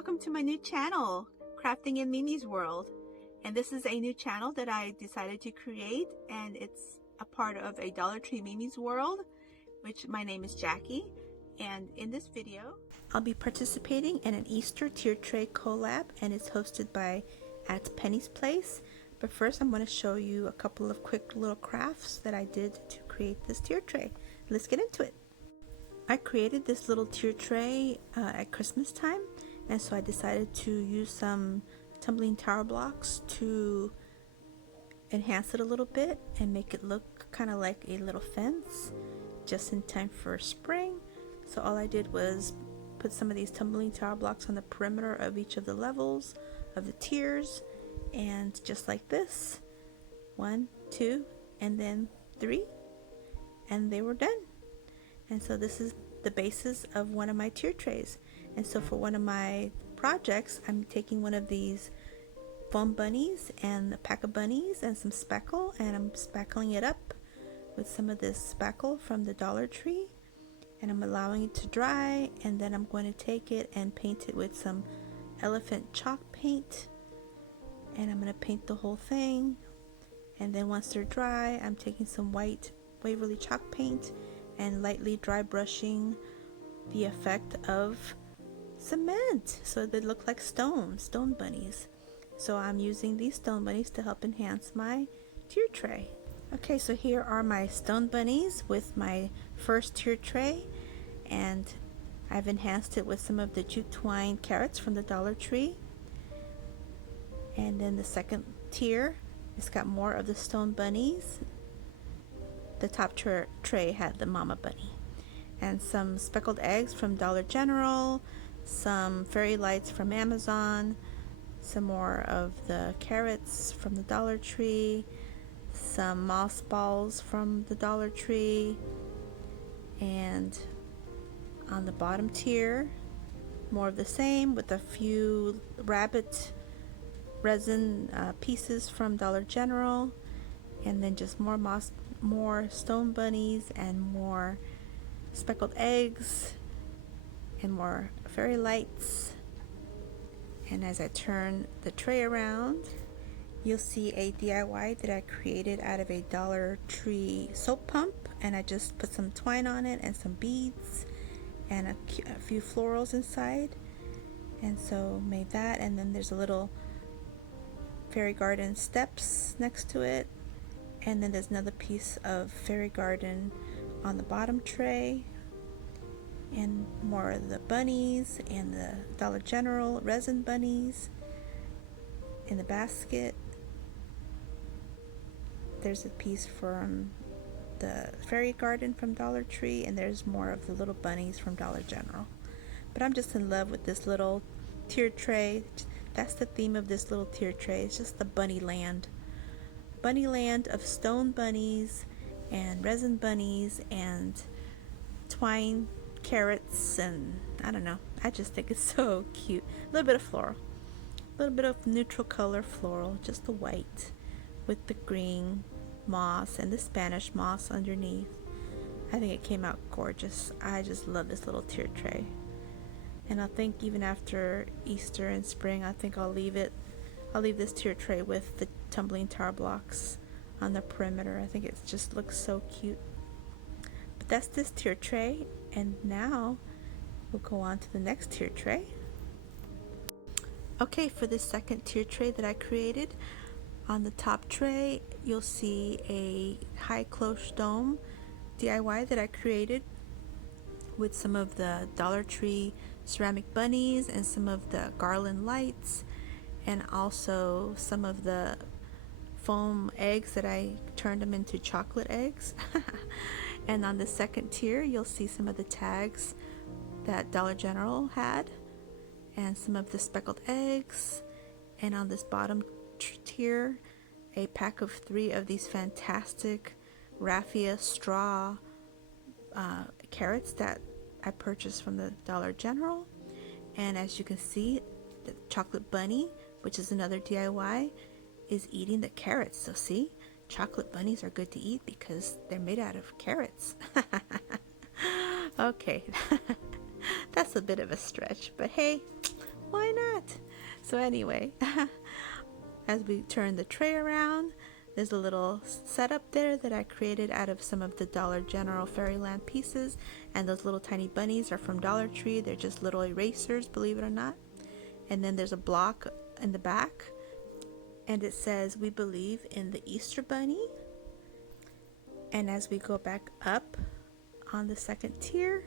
welcome to my new channel, Crafting in Mimi's World. And this is a new channel that I decided to create, and it's a part of a Dollar Tree Mimi's World, which my name is Jackie. And in this video, I'll be participating in an Easter tier tray collab, and it's hosted by at Penny's Place. But first, I'm going to show you a couple of quick little crafts that I did to create this tier tray. Let's get into it. I created this little tier tray at Christmas time, and so I decided to use some tumbling tower blocks to enhance it a little bit and make it look kind of like a little fence just in time for spring. So all I did was put some of these tumbling tower blocks on the perimeter of each of the levels of the tiers, and just like this, 1, 2, and then 3, and they were done. And so this is the basis of one of my tier trays. And so for one of my projects, I'm taking one of these foam bunnies and a pack of bunnies and some spackle, and I'm spackling it up with some of this spackle from the Dollar Tree, and I'm allowing it to dry, and then I'm going to take it and paint it with some elephant chalk paint, and I'm going to paint the whole thing. And then once they're dry, I'm taking some white Waverly chalk paint and lightly dry brushing the effect of cement so they look like stone bunnies. So I'm using these stone bunnies to help enhance my tier tray. Okay, so here are my stone bunnies with my first tier tray, and I've enhanced it with some of the jute twine carrots from the Dollar Tree. And then the second tier, it's got more of the stone bunnies. The top tray had the mama bunny, and some speckled eggs from Dollar General, some fairy lights from Amazon, some more of the carrots from the Dollar Tree, some moss balls from the Dollar Tree, and on the bottom tier, more of the same with a few rabbit resin pieces from Dollar General, and then just more stone bunnies and more speckled eggs and more fairy lights. And as I turn the tray around, you'll see a DIY that I created out of a Dollar Tree soap pump, and I just put some twine on it and some beads and a few florals inside, and so made that. And then there's a little fairy garden steps next to it, and then there's another piece of fairy garden on the bottom tray, and more of the bunnies and the Dollar General resin bunnies in the basket. There's a piece from the fairy garden from Dollar Tree, and there's more of the little bunnies from Dollar General. But I'm just in love with this little tier tray. That's the theme of this little tier tray. It's just the bunny land of stone bunnies and resin bunnies and twine carrots, and I don't know, I just think it's so cute. A little bit of floral, a little bit of neutral color floral, just the white with the green moss and the Spanish moss underneath. I think it came out gorgeous. I just love this little tier tray, and I think even after Easter and spring, I think I'll leave this tier tray with the tumbling tower blocks on the perimeter. I think it just looks so cute. But that's this tier tray, and now we'll go on to the next tier tray. Okay, for this second tier tray that I created, on the top tray you'll see a high cloche dome DIY that I created with some of the Dollar Tree ceramic bunnies and some of the garland lights, and also some of the foam eggs that I turned them into chocolate eggs. And on the second tier you'll see some of the tags that Dollar General had and some of the speckled eggs, and on this bottom tier a pack of 3 of these fantastic raffia straw carrots that I purchased from the Dollar General. And as you can see, the chocolate bunny, which is another DIY, is eating the carrots. So see, chocolate bunnies are good to eat because they're made out of carrots. Okay, that's a bit of a stretch, but hey, Why not? So anyway, as we turn the tray around, there's a little setup there that I created out of some of the Dollar General Fairyland pieces, and those little tiny bunnies are from Dollar Tree. They're just little erasers, believe it or not. And then there's a block in the back, and it says, "We believe in the Easter Bunny." And as we go back up on the second tier,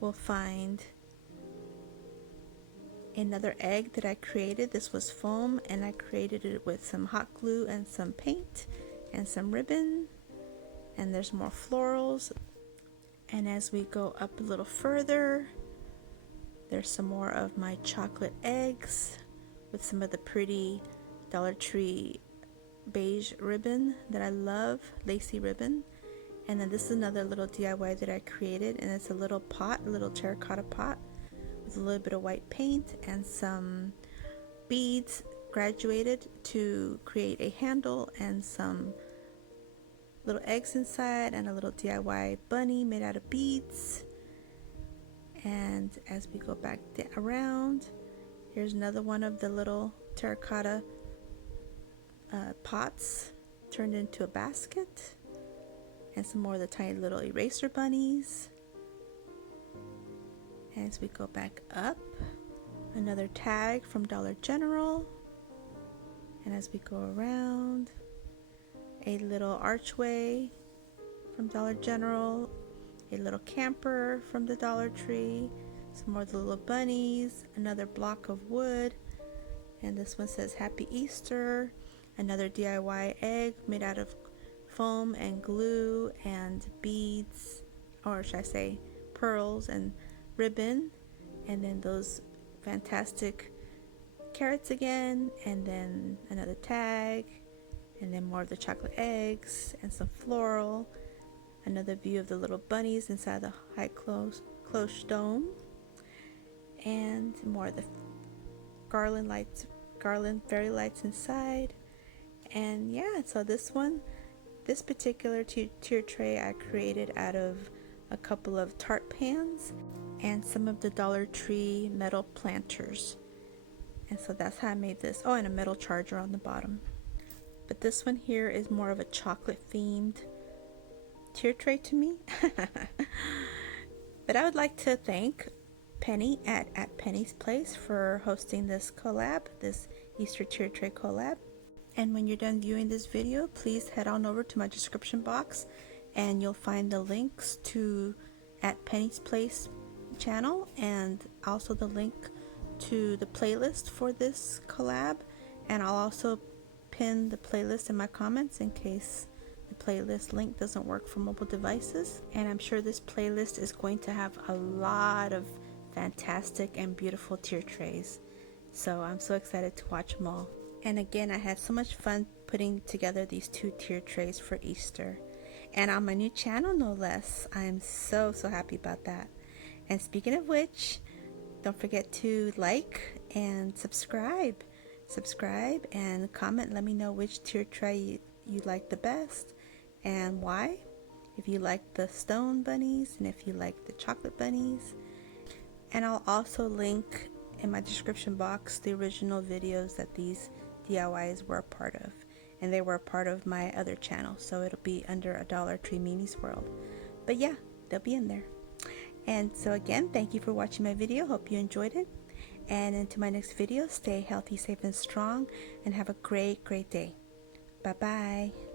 we'll find another egg that I created. This was foam, and I created it with some hot glue and some paint and some ribbon. And there's more florals. And as we go up a little further, there's some more of my chocolate eggs with some of the pretty Dollar Tree beige ribbon that I love, lacy ribbon. And then this is another little DIY that I created, and it's a little pot, a little terracotta pot with a little bit of white paint and some beads graduated to create a handle, and some little eggs inside, and a little DIY bunny made out of beads. And as we go back around, here's another one of the little terracotta pots turned into a basket, and some more of the tiny little eraser bunnies. As we go back up, another tag from Dollar General. And as we go around, a little archway from Dollar General, a little camper from the Dollar Tree, some more of the little bunnies, another block of wood, and this one says Happy Easter, another DIY egg made out of foam and glue and beads, or should I say pearls and ribbon, and then those fantastic carrots again, and then another tag, and then more of the chocolate eggs and some floral, another view of the little bunnies inside the high closed dome, and more of the garland fairy lights inside. And yeah, so this particular tier tray I created out of a couple of tart pans and some of the Dollar Tree metal planters. And so that's how I made this. Oh, and a metal charger on the bottom. But this one here is more of a chocolate themed tier tray to me. But I would like to thank Penny at Penny's Place for hosting this collab, this Easter tier tray collab. And when you're done viewing this video, please head on over to my description box, and you'll find the links to at Penny's Place channel, and also the link to the playlist for this collab. And I'll also pin the playlist in my comments in case the playlist link doesn't work for mobile devices. And I'm sure this playlist is going to have a lot of fantastic and beautiful tier trays, so I'm so excited to watch them all. And again, I had so much fun putting together these 2 tier trays for Easter, and on my new channel no less. I'm so happy about that. And speaking of which, don't forget to like and subscribe and comment. Let me know which tier tray you like the best and why. If you like the stone bunnies, and if you like the chocolate bunnies. And I'll also link in my description box the original videos that these DIYs were a part of, and they were a part of my other channel, so it'll be under a Dollar Tree Mimi's World. But yeah, they'll be in there. And so again, thank you for watching my video. Hope you enjoyed it, and until my next video, stay healthy, safe, and strong, and have a great day. Bye bye.